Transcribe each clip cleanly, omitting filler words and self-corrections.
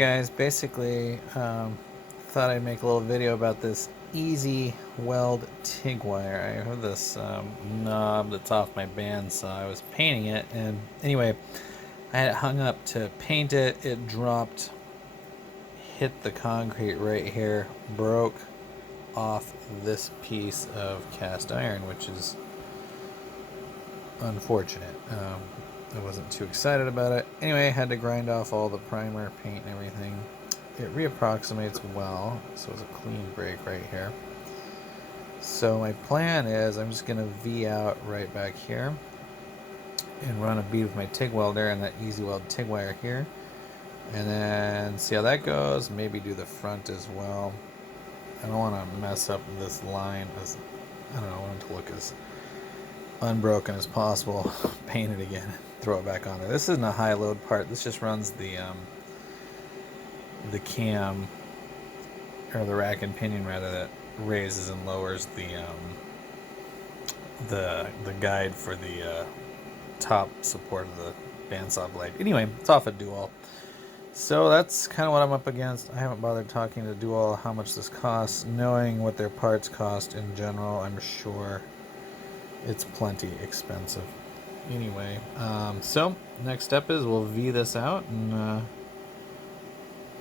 guys, basically thought I'd make a little video about this EZ Weld Tig wire. I have this knob that's off my bandsaw. I was painting it, and anyway, I had it hung up to paint it. It dropped, hit the concrete right here, broke off this piece of cast iron, which is unfortunate. I wasn't too excited about it. Anyway, I had to grind off all the primer, paint, and everything. It reapproximates well, so it's a clean break right here. So my plan is I'm just going to V out right back here and run a bead with my TIG welder and that EZ Weld TIG wire here, and then see how that goes. Maybe do the front as well. I don't want to mess up this line, as I don't know, I want it to look as unbroken as possible. Paint it again, throw it back on there. This isn't a high load part. This just runs the cam, or the rack and pinion rather, that raises and lowers the guide for the top support of the bandsaw blade. Anyway, it's off at DoAll. So that's kind of what I'm up against. I haven't bothered talking to DoAll how much this costs. Knowing what their parts cost in general, I'm sure it's plenty expensive. Anyway, so next step is we'll V this out and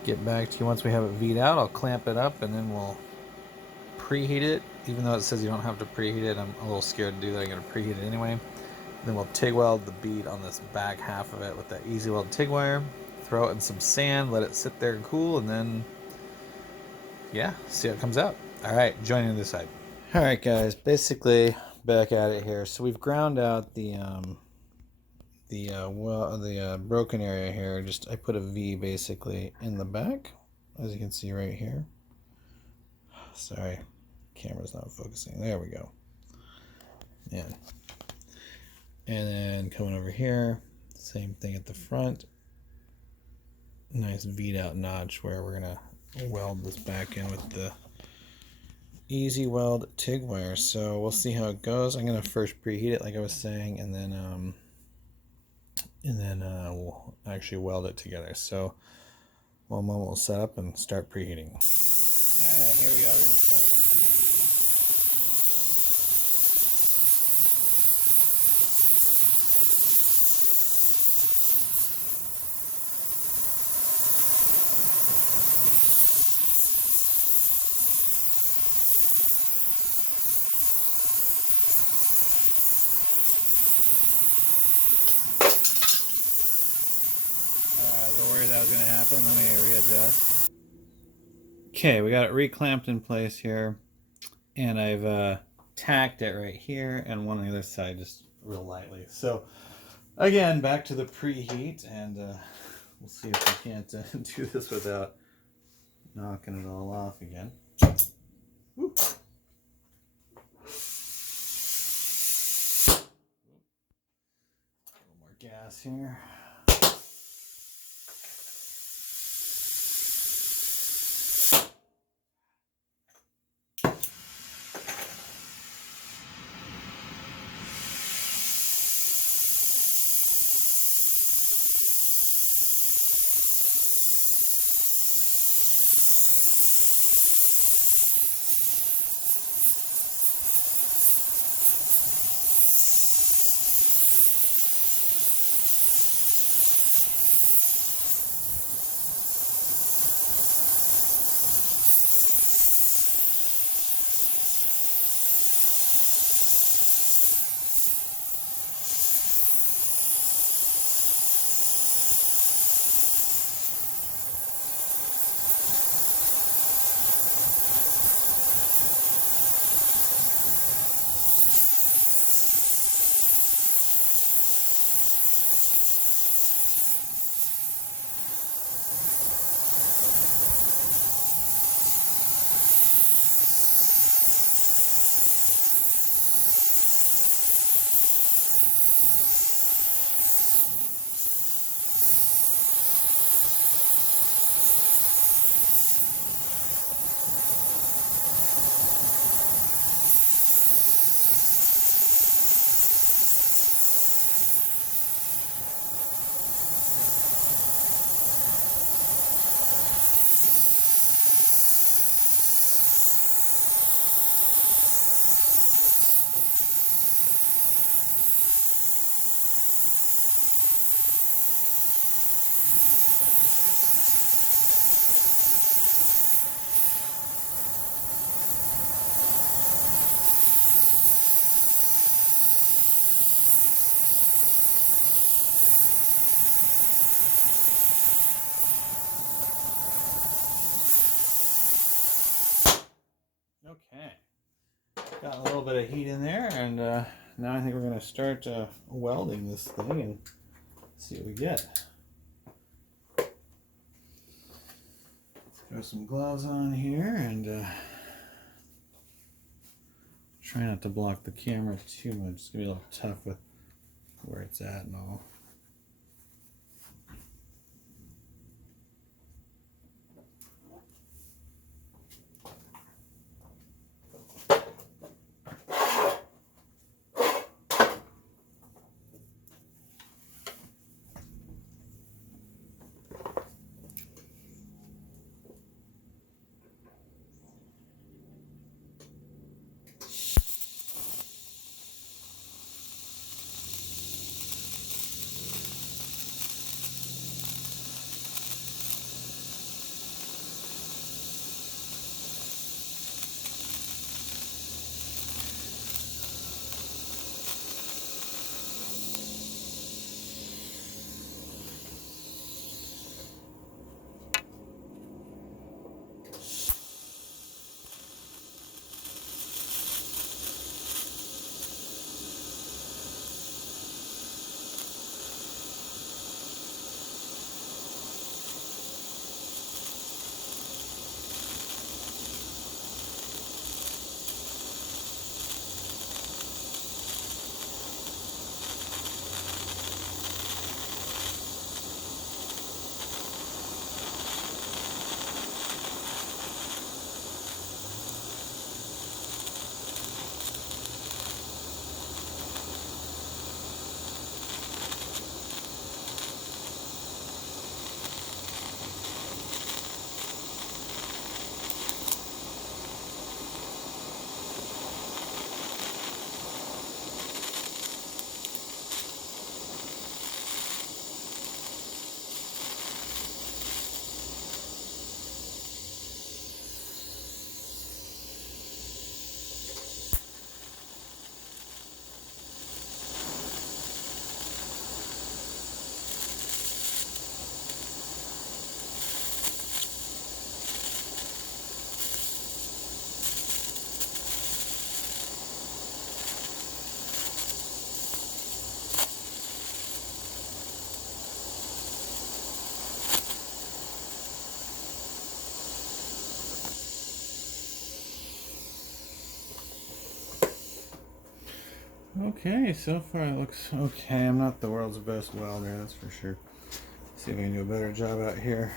get back to you once we have it V'd out. I'll clamp it up and then we'll preheat it. Even though it says you don't have to preheat it, I'm a little scared to do that. I'm going to preheat it anyway. Then we'll TIG weld the bead on this back half of it with that EZ Weld TIG wire. Throw it in some sand, let it sit there and cool, and then, yeah, see how it comes out. All right, join in this side. All right, guys, basically back at it here. So we've ground out the broken area here. Just I put a V basically in the back, as you can see right here. Sorry, camera's not focusing. There we go. Yeah. And then coming over here, same thing at the front. Nice V'd out notch where we're gonna weld this back in with the EZ Weld TIG wire. So we'll see how it goes. I'm gonna first preheat it, like I was saying, and then we'll actually weld it together. So one moment we'll set up and start preheating. All right, here we go. We're gonna start preheating. I was worried that was going to happen. Let me readjust. Okay, we got it reclamped in place here, and I've tacked it right here and one on the other side just real lightly. So again, back to the preheat, and we'll see if we can't do this without knocking it all off again. Woo. A little more gas here. preheat in there, and now I think we're going to start welding this thing and see what we get. Throw some gloves on here and try not to block the camera too much. It's going to be a little tough with where it's at and all. Okay, so far it looks okay. I'm not the world's best welder, that's for sure. See if I can do a better job out here.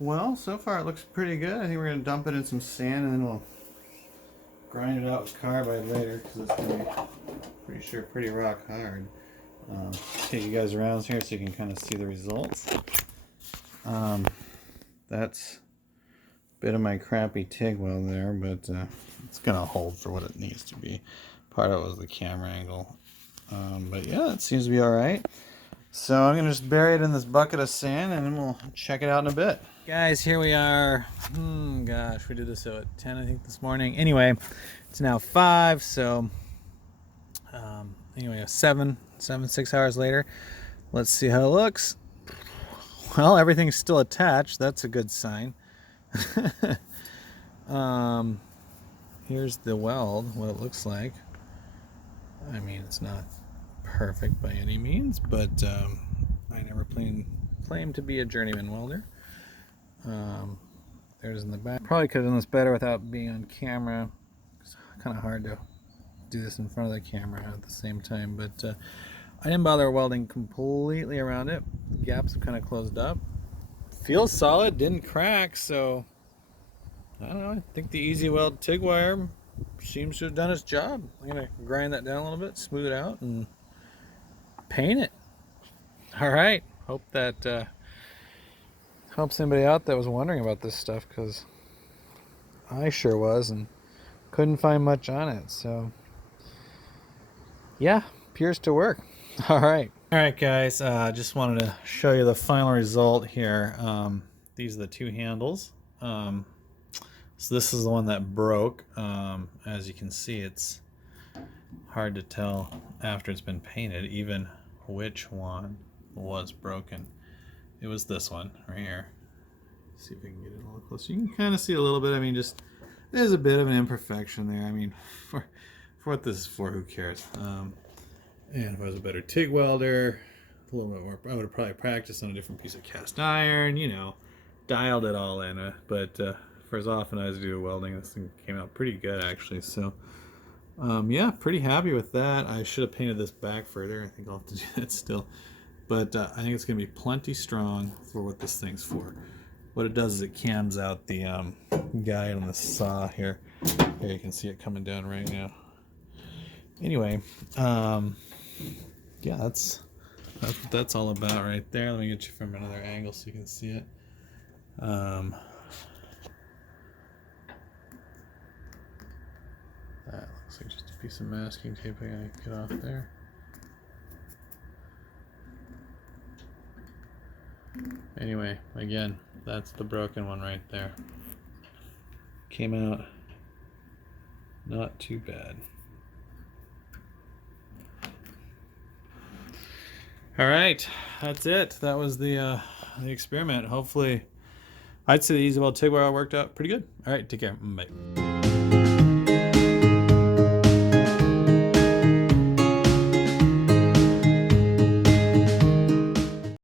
Well, so far it looks pretty good. I think we're going to dump it in some sand and then we'll grind it out with carbide later because it's going to be, pretty sure, pretty rock hard. Take you guys around here so you can kind of see the results. That's a bit of my crappy TIG weld there, but it's going to hold for what it needs to be. Part of it was the camera angle. But yeah, it seems to be alright. So I'm going to just bury it in this bucket of sand and then we'll check it out in a bit. Guys, here we are. Gosh, we did this at 10, I think, this morning. Anyway, it's now 5, so anyway, 6 hours later. Let's see how it looks. Well, everything's still attached. That's a good sign. Here's the weld, what it looks like. I mean, it's not perfect by any means, but I never claimed to be a journeyman welder. There's in the back. Probably could have done this better without being on camera. It's kind of hard to do this in front of the camera at the same time, but I didn't bother welding completely around it. The gaps have kind of closed up. Feels solid, didn't crack, so I don't know. I think the EZ Weld Tig wire seems to have done its job. I'm gonna grind that down a little bit, smooth it out, and paint it. All right. Hope that helps anybody out that was wondering about this stuff, because I sure was and couldn't find much on it. So yeah, appears to work. All right, guys, just wanted to show you the final result here. These are the two handles. So this is the one that broke. As you can see, it's hard to tell after it's been painted even which one was broken. It was this one right here. Let's see if we can get it a little closer. You can kind of see a little bit. I mean, just there's a bit of an imperfection there. I mean, for what this is for, who cares? And if I was a better TIG welder, a little bit more, I would have probably practiced on a different piece of cast iron, you know, dialed it all in. But for as often as I do welding, this thing came out pretty good actually. So yeah, pretty happy with that. I should have painted this back further. I think I'll have to do that still. But I think it's going to be plenty strong for what this thing's for. What it does is it cams out the guide on the saw here. Here you can see it coming down right now. Anyway, yeah, that's what that's all about right there. Let me get you from another angle so you can see it. That looks like just a piece of masking tape I gotta get off there. Anyway, again, that's the broken one right there. Came out not too bad. All right, that's it. That was the experiment. Hopefully, I'd say the EZ Weld Tig wire worked out pretty good. All right, take care. Bye.